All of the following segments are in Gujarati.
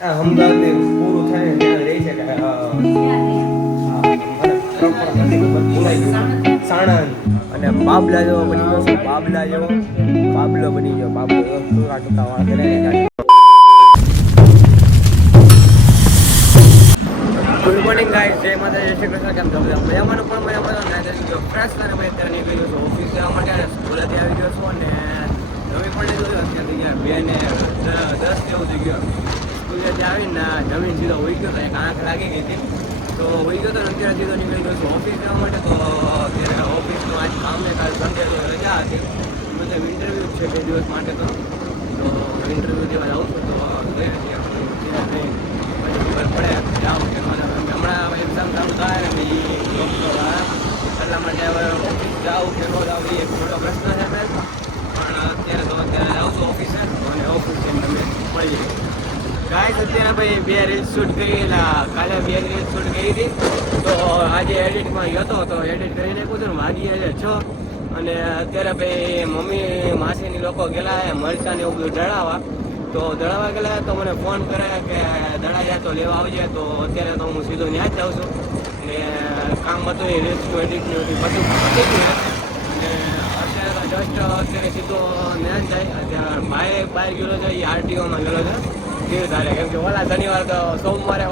અમદાવાદ પૂરું થાય ને ત્યાં રહી છે કે સાણંદ અને બાબલા જેવો બની ગયો છે. બાબલો બની ગયો. બાબલો ટૂંકા ટૂંકા વાળ કરે. ગુડ મોર્નિંગ ગાઈસ, જય માતા, જય શ્રી કૃષ્ણ. કેમ છો બધા? મજામાં પણ મજામાં ફ્રેશ થઈને ભાઈ અત્યારે નીકળી ગયો છું ઓફિસ જવા માટે. સ્કૂલેથી આવી ગયો છું અને જમી પણ લીધું. અત્યારે થઈ ગયા 2 ને 10 જેવું થઈ ગયો. સ્કૂલેથી આવીને જમીન સીધો હોઈ ગયો તો એક આંખ લાગી ગઈ હતી તો હોઈ ગયો તો અત્યારે સીધો નીકળી ગયો છું ઓફિસ જવા માટે. તો અત્યારે ઓફિસનું આજ કામ ને કાલ સન્ડે રજા હતી. મતલબ ઇન્ટરવ્યૂ છે 2 દિવસ માટે. તો ઇન્ટરવ્યૂ દેવા જાઉં છું. તો ખબર પડે જાઉં કે હમણાં એક્ઝામ ચાલુ થાય ને એટલા માટે હવે ઓફિસ જાઉં કે ન જાઉં એ મોટો પ્રશ્ન છે. પણ અત્યારે જાઉં છું ઓફિસે અને ઓફિસથી તમે મળીએ. ગાઈસ અત્યારે ભાઈ 2 રીલ્સ શૂટ કરી. કાલે 2 રીલ્સ શૂટ કરી હતી. તો આજે એડિટમાં હતો તો એડિટ કરી નાખ્યું હતું. વાગી છે 6 અને અત્યારે ભાઈ મમ્મી માસીની લોકો ગયેલા મરચાં ને એવું બધું દળાવવા. તો દળાવવા ગયેલા તો મને ફોન કરે કે દળાઈ જાય તો લેવા આવજે. તો અત્યારે તો હું સીધો ત્યાં જ જાઉં છું ને કામ હતું એ રીલ્સનું એડિટનું બધું પતી ગયું. અને અત્યારે તો જસ્ટ અત્યારે સીધો ત્યાં જ જાય. અત્યારે બહાર ગયેલો છે એ આરટીઓમાં ગયેલો છે ધીરધારે. કેમ કે ઓલા શનિવાર તો સોમવારે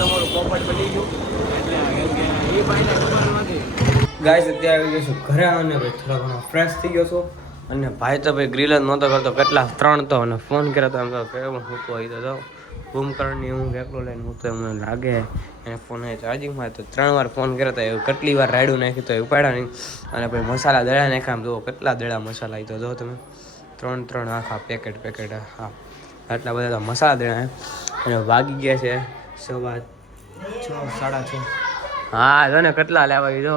તમારું પોપટ બની ગયું એટલે કેમ કે એ ભાઈને ખબર નથી. ગાઈસ અત્યારે આવી ગયો છું ઘરે અને ભાઈ થોડો ઘણો ફ્રેશ થઈ ગયો છું. અને ભાઈ તો ભાઈ ગ્રીલ જ નહોતો કરતો. કેટલા 3 તો અને ફોન કર્યો તો એમ તો કેવું હું તો આવી તો જાઉં કુંભકર્ણની હું એકલો લઈને હું તો મને લાગે એને ફોન ચાર્જિંગમાં તો 3 વાર ફોન કર્યો તો એવું કેટલી વાર રાયડું નાખ્યું તો એ ઉપાડ્યા નહીં. અને ભાઈ મસાલા દળ્યા નાખ્યા. આમ જુઓ કેટલા દળ્યા મસાલા એ તો જો તમે 3 આખા પેકેટ હા આટલા બધા તો મસાલા દળ્યા. અને વાગી ગયા છે 6:15 6:30. હા જો ને કેટલા લેવા જો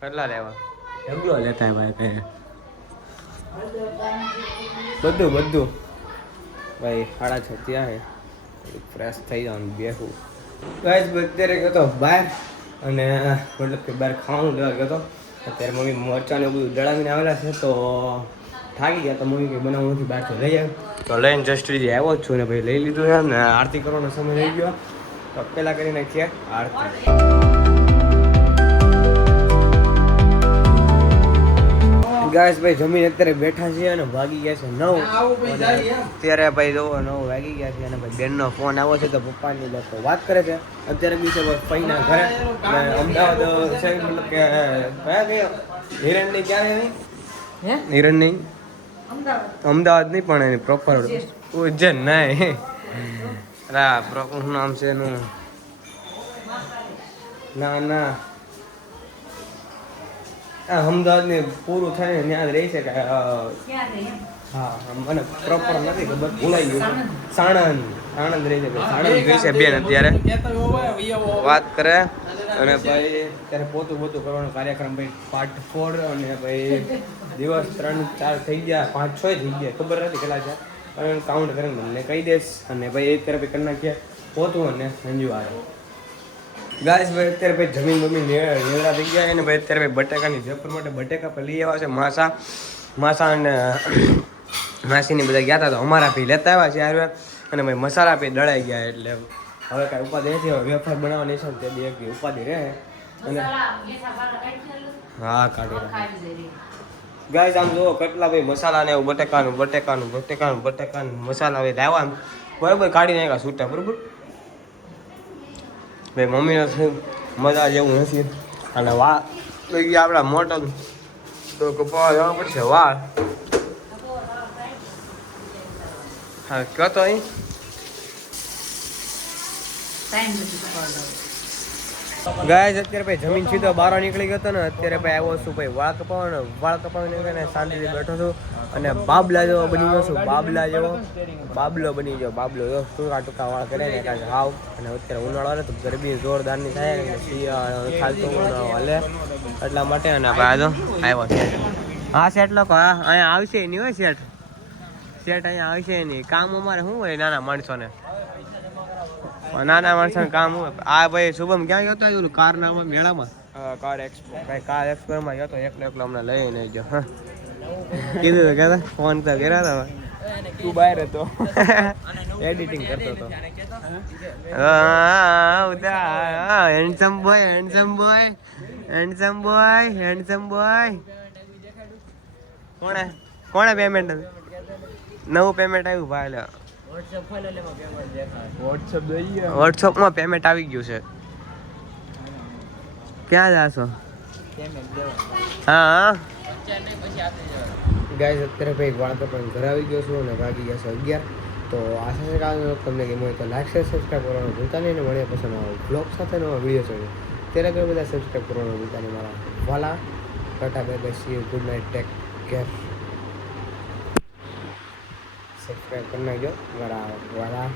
કેટલા લેવા ઢગલો લેતા ભાઈ ભાઈ બધું ભાઈ 6:30 ત્યાં હે ફ્રેશ થઈ જવાનું બેસું. ગાઈસ અત્યારે ગયો તો બહાર અને મતલબ કે બહાર ખાવાનું લેવા ગયો તો. અત્યારે મમ્મી મરચાં ને બધું દળાવીને આવેલા છે તો થાકી ગયા તો મમ્મી કંઈ બનાવવું નથી બહારથી લઈ આવ્યું. તો લઈને જસ્ટ આવ્યો જ છું ને ભાઈ લઈ લીધું છે ને આરતી કરવાનો સમય થઈ ગયો. તો પહેલાં કરી નાખીએ આરતી. ગાઈસ ભાઈ જમીન અત્યારે બેઠા છીએ અને વાગી ગયા છે 9. અત્યારે ભાઈ જો 9 વાગી ગયા છે અને ભાઈ બેનનો ફોન આવ્યો છે તો પપ્પાની લોકો વાત કરે છે. અત્યારે બી છે ફઈના ઘરે અમદાવાદ છે. મતલબ કે કયા હિરણની ક્યારે નહીં હિરણની અમદાવાદ નહીં પણ એની પ્રોપર ઉજ્જૈન નહીં પ્રોપર શું નામ છે એનું ના અમદાવાદને પૂરું થાય ને ત્યાં રહી છે કે હા મને પ્રોપર નથી ખબર ભૂલાઈ ગયું. સાણંદ રહી છે. સાણંદ ગઈ છે બેન અત્યારે વાત કરે અને ભાઈ અત્યારે પોતું કરવાનો કાર્યક્રમ ભાઈ પાર્ટ 4 અને ભાઈ દિવસ 3-4 થઈ ગયા 5-6 થઈ ગયા ખબર નથી કેટલા છે અને કાઉન્ટ કરીને મને કહી દઈશ. અને ભાઈ અત્યારે ભાઈ કરી નાખીએ પોતું અને સંજુ આવે. ગાઈસ ભાઈ અત્યારે ભાઈ જમીન નેવડા થઈ ગયા અને ભાઈ અત્યારે ભાઈ બટાકાની જફર માટે બટાકા પર લઈ આવ્યા છે. માસા અને માસીની બધા ગયા હતા તો અમારા ભાઈ લેતા આવ્યા છે યાર. અને ભાઈ મસાલા ભાઈ દળાઈ ગયા એટલે હવે કાંઈ ઉપાધિ નથી. હવે વેફર બનાવવાની છે તે 2 ઉપાધિ રહે અને હા કાઢી ગાઈસ આમ જુઓ કેટલા ભાઈ મસાલા ને એવું બટેકાનું મસાલા હવે લાવવા બરાબર કાઢી નાખ્યા છૂટા બરાબર. ભાઈ મમ્મીને મજા જેવું નથી. અને વાળ તો આપણા મોટો તો કપાવા જવા પડશે વાળ. હા કહો તો અહીં ગાઈસ અત્યારે ભાઈ જમીન સીધો બહાર નીકળી ગયો હતો ને અત્યારે ભાઈ આવ્યો છું ભાઈ વાળ કપાવીને નીકળીને શાંતિથી બેઠો છું. અને બાબલા જેવો બની ગયો છું. બાબલો બની ગયો. બાબલો ટૂંકા વાળ કરે ને કાંઈ હાવ. અને અત્યારે ઉનાળો હાલે તો ગરમી જોરદારની થાય ને ખાલતો ઉનાળો હાલે એટલા માટે. અને ભાઈ તો આવ્યો છે હા સેટ લોકો અહીંયા આવશે નહીં હોય સેટ અહીંયા આવશે નહીં. કામ અમારે શું હોય નાના માણસોને કામ હોય. આ ભાઈ શુભમ ક્યાં ગયો હતો કારના મેળામાં કાર એક્સપોમાં ગયો હતો એકલો હમણાં લઈને ગયો. કીધું તો કહેતા ફોન તો કર્યા હતા તું બહાર હતો એડિટિંગ કરતો હતો handsome boy handsome boy handsome boy handsome boy કોણે પેમેન્ટ નવું પેમેન્ટ આવ્યું ભાઈ લે વોટ્સઅપમાં પેમેન્ટ આવી ગયું છે ક્યાં જાશો હા ગાઈસ અત્યારે ભાઈ વાળતો પણ ઘરે આવી ગયો છું અને વાગી ગયા છે 11 તો આશા છે કે આ તમને ગમ્યું હોય તો લાઈક શેર સબસ્ક્રાઈબ કરવાનું ભૂલતા નહીં ને મળીએ પછી નવા બ્લોગ સાથે નવા વિડીયો છે ત્યારે ઘણા બધા સબસ્ક્રાઈબ કરવાનું ભૂલતા નહીં મારા વાલા Tata bye bye see you good night take care subscribe કરી નાખજો મારા વાલા